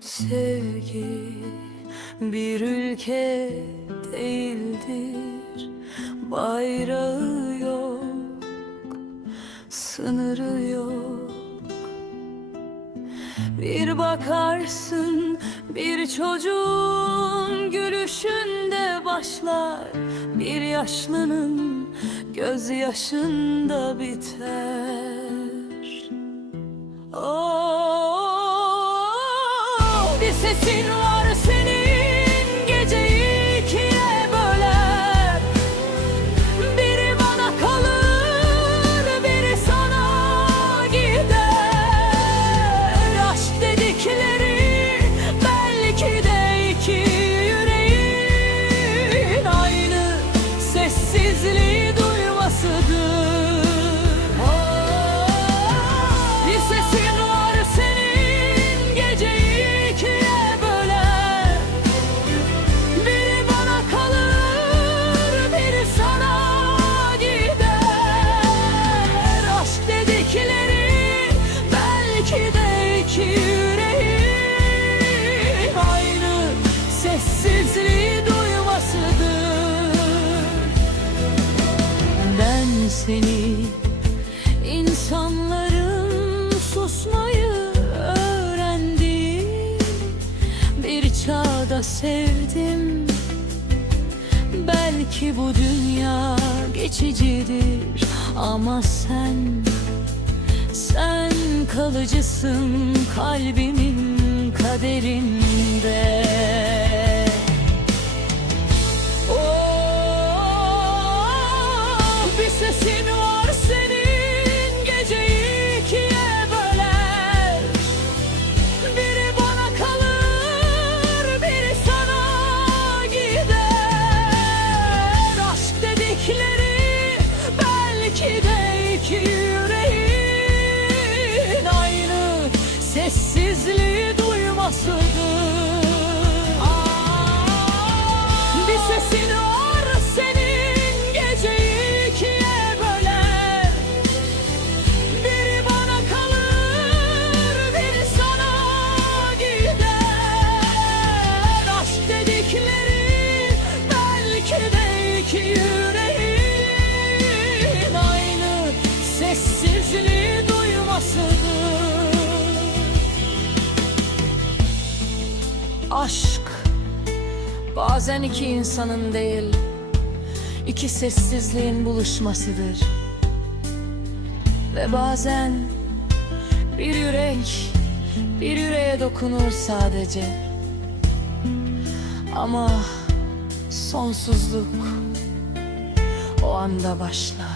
Sevgi bir ülke değildir. Bayrağı yok, sınırı yok. Bir bakarsın bir çocuğun gülüşünde başlar. Bir yaşlının gözyaşında biter. Oh, bir sesin var seni. İnsanların susmayı öğrendiği bir çağda sevdim. Belki bu dünya geçicidir ama sen Sen kalıcısın kalbimin kaderinde Aşk bazen iki insanın değil iki sessizliğin buluşmasıdır. Ve bazen bir yürek bir yüreğe dokunur sadece. Ama sonsuzluk o anda başlar